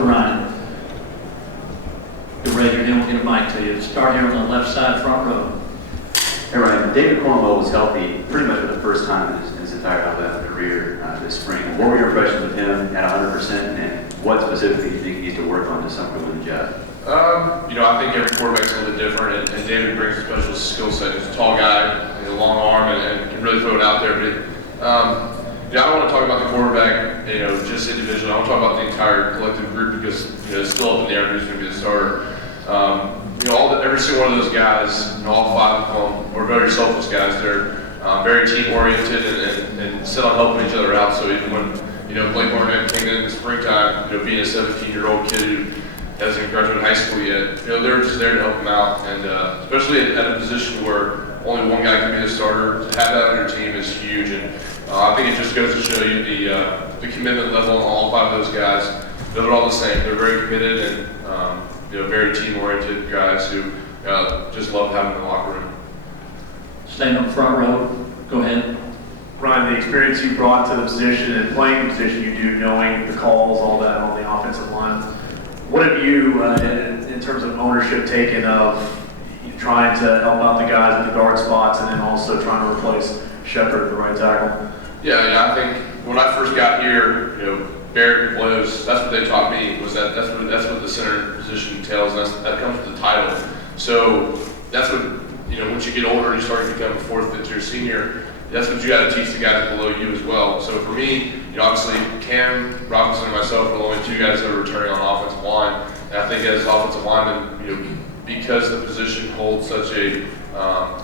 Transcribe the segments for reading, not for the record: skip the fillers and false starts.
to Ryan. You'll raise your hand, we'll get a mic to you. Start here on the left side, front row. Hey Ryan, David Cornwell was healthy pretty much for the first time in his entire athletic career this spring. What were your impressions of him at 100%, and what specifically do you think he needs to work on to somehow win the job? I think every quarterback's a little bit different, and David brings a special skill set. He's a tall guy, a long arm, and can really throw it out there. But I don't want to talk about the quarterback, just individually. I want to talk about the entire collective group because it's still up in the air who's going to be the starter. Every single one of those guys, all five of them, are very selfless guys. They're very team-oriented and set on helping each other out. So even when Blake Barnett came in the springtime, being a 17-year-old kid who hasn't graduated high school yet, they're just there to help him out. And especially at a position where only one guy can be the starter, to have that on your team is huge. And I think it just goes to show you the commitment level on all five of those guys. They're all the same. They're very committed and very team-oriented guys who just love having in the locker room. Staying on the front row, go ahead. Ryan, the experience you brought to the position and playing the position you do, knowing the calls, all that on the offensive line, what have you, in terms of ownership, taken of trying to help out the guys in the guard spots and then also trying to replace Shepard at the right tackle? Yeah, I think when I first got here, Barrett and Blows, that's what they taught me, was that's what the center position entails, and that comes with the title. So that's what, once you get older and you start to become a fourth, fifth year senior, that's what you got to teach the guys below you as well. So for me, obviously Cam Robinson and myself are the only two guys that are returning on offensive line. And I think as offensive linemen, because the position holds such a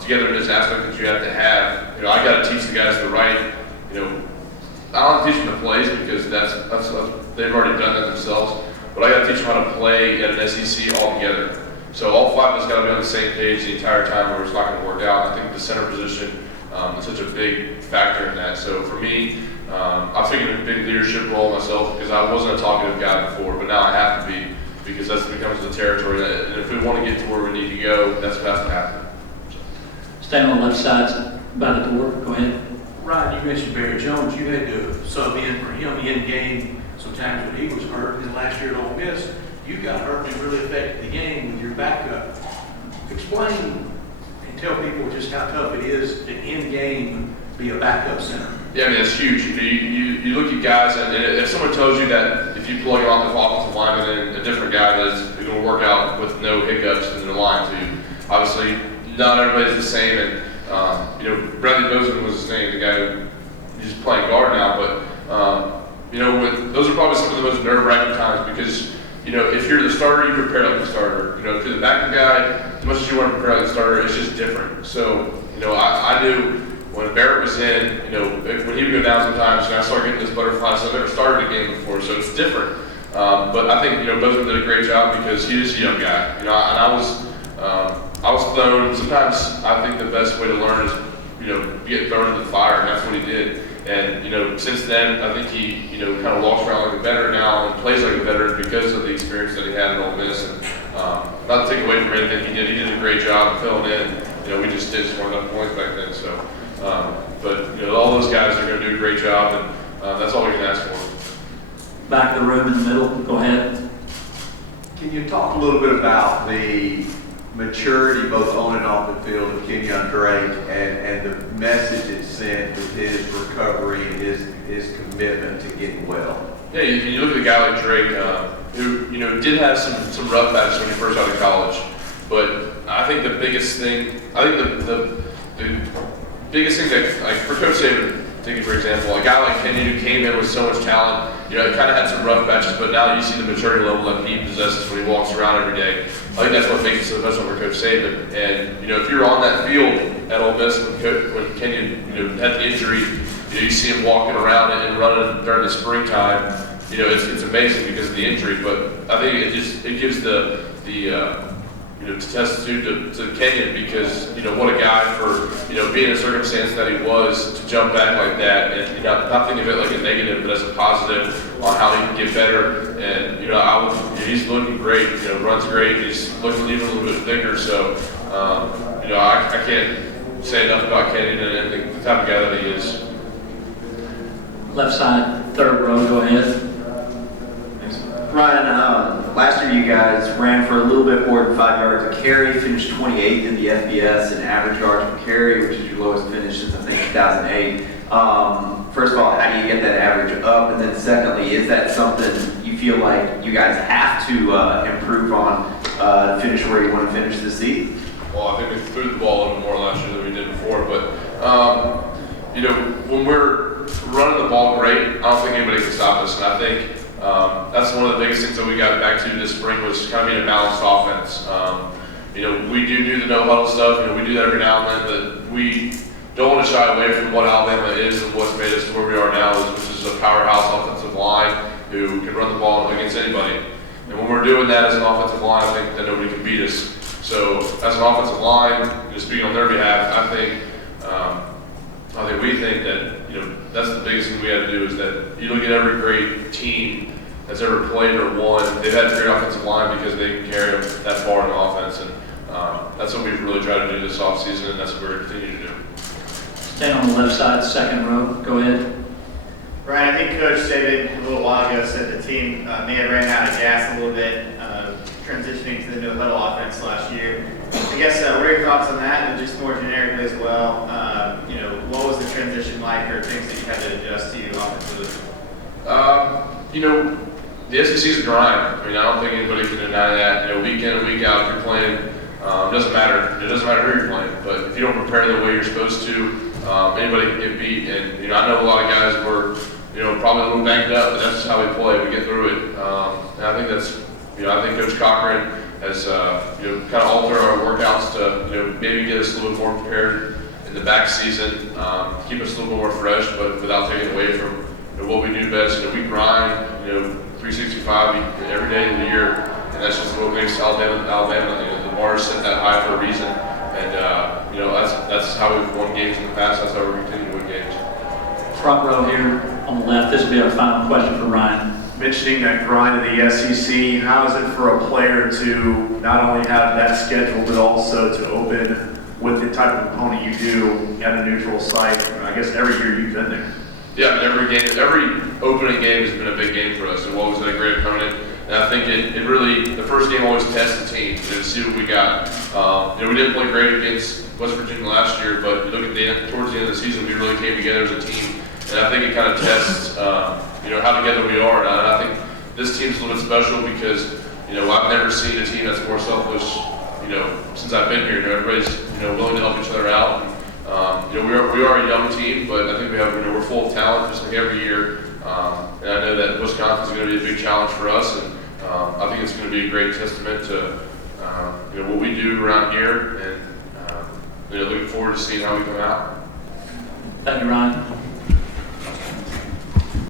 togetherness aspect that you have to have, I got to teach the guys the right, I don't teach them the plays because that's they've already done that themselves. But I got to teach them how to play at an SEC all together. So all five of us got to be on the same page the entire time, or it's not going to work out. I think the center position is such a big factor in that. So for me, I've taken a big leadership role myself because I wasn't a talkative guy before, but now I have to be because that's becomes the territory. And if we want to get to where we need to go, that's what has to happen. Staying on the left side, by the door, go ahead. Ryan, you mentioned Barry Jones. You had to sub in for him in game sometimes when he was hurt. And then last year at Ole Miss, you got hurt and it really affected the game with your backup. Explain and tell people just how tough it is to in game be a backup center. Yeah, it's huge. You look at guys, and if someone tells you that if you plug an offensive lineman and a different guy that's going to work out with no hiccups in their line to you, obviously not everybody's the same. And Bradley Bozeman was his name, the guy who's playing guard now. But those are probably some of the most nerve-wracking times because if you're the starter, you prepare like the starter. If you're the backup guy, as much as you want to prepare like the starter, it's just different. So I knew when Barrett was in, when he would go down sometimes, I started getting this butterfly. So I've never started a game before, so it's different. But I think Bozeman did a great job because he is a young guy. And I was thrown. Sometimes I think the best way to learn is, get thrown into the fire, and that's what he did. And since then, I think he, kind of walks around like a veteran now and plays like a veteran because of the experience that he had at Ole Miss. And not to take away from anything he did a great job filling in. We just did score enough points back then. So, but all those guys are going to do a great job, and that's all we can ask for. Back of the room in the middle, go ahead. Can you talk a little bit about the maturity both on and off the field of Kenyon Drake and the message it sent with his recovery and his commitment to getting well? Yeah, you look at a guy like Drake, who did have some rough patches when he first out of college, but I think the biggest thing, the biggest thing that, like for Coach Saban, taking for example, a guy like Kenyon who came in with so much talent, he kind of had some rough patches, but now you see the maturity level that he possesses when he walks around every day. I think that's what makes it so special for Coach Saban. And if you're on that field at Ole Miss when Kenyon had the injury, you see him walking around and running during the springtime. It's amazing because of the injury, but I think it gives the testitude to Kenyon because what a guy for being in a circumstance that he was to jump back like that and not think of it like a negative but as a positive on how he can get better. And he's looking great, runs great, he's looking even a little bit thicker. So I can't say enough about Kenyon and the type of guy that he is. Left side, third row, go ahead. Ryan, last year you guys ran for a little bit more than 5 yards a carry, finished 28th in the FBS in average yards per carry, which is your lowest finish since I think 2008. First of all, how do you get that average up? And then secondly, is that something you feel like you guys have to improve on to finish where you want to finish this season? Well, I think we threw the ball a little more last year than we did before, but, you know, when we're running the ball great, I don't think anybody can stop us, and I think that's one of the biggest things that we got back to this spring was kind of being a balanced offense. You know, we do the no-huddle stuff, you know, we do that every now and then, but we don't want to shy away from what Alabama is and what's made us where we are now, which is a powerhouse offensive line who can run the ball against anybody. And when we're doing that as an offensive line, I think that nobody can beat us. So as an offensive line, just speaking on their behalf, I think we think that, you know, that's the biggest thing we have to do is that you look at every great team that's ever played or won, they've had a great offensive line because they can carry them that far in offense. And that's what we've really tried to do this offseason, and that's what we're going to continue to do. Staying on the left side, second row, go ahead. Ryan, I think Coach Saban a little while ago said the team may have ran out of gas a little bit, transitioning to the no-huddle offense last year. I guess, what are your thoughts on that, and just more generically as well, you know, what was the transition like, or things that you had to adjust to offensively? You know, the SEC is a grind. I mean, I don't think anybody can deny that. You know, week in and week out, if you're playing, it doesn't matter. It doesn't matter who you're playing, but if you don't prepare the way you're supposed to, anybody can get beat. And, you know, I know a lot of guys were, you know, probably a little banged up, but that's just how we play. We get through it. And I think that's, you know, I think Coach Cochran has, you know, kind of altered our workouts to, you know, maybe get us a little bit more prepared in the back season, keep us a little bit more fresh, but without taking away from, you know, what we do best. You know, we grind, you know, 365 every day of the year, and that's just what makes Alabama. You know, the bar is set that high for a reason, and you know, that's how we've won games in the past. That's how we're continuing to win games. Front row here on the left, this will be our final question for Ryan. Mentioning that grind of the SEC, how is it for a player to not only have that schedule, but also to open with the type of opponent you do at a neutral site? I guess every year you've been there. Yeah, every opening game has been a big game for us. We've always been a great opponent, and I think it really, the first game always tests the team, you know, to see what we got. You know, we didn't play great against West Virginia last year, but you look at towards the end of the season, we really came together as a team, and I think it kind of tests, you know, how together we are. And I think this team's a little bit special because, you know, I've never seen a team that's more selfless, you know, since I've been here. You know, everybody's, you know, willing to help each other out. And, you know, we are a young team, but I think we have, you know, we're full of talent just like every year. And I know that Wisconsin is going to be a big challenge for us, and I think it's going to be a great testament to, you know, what we do around here, and you know, looking forward to seeing how we come out. Thank you, Ryan.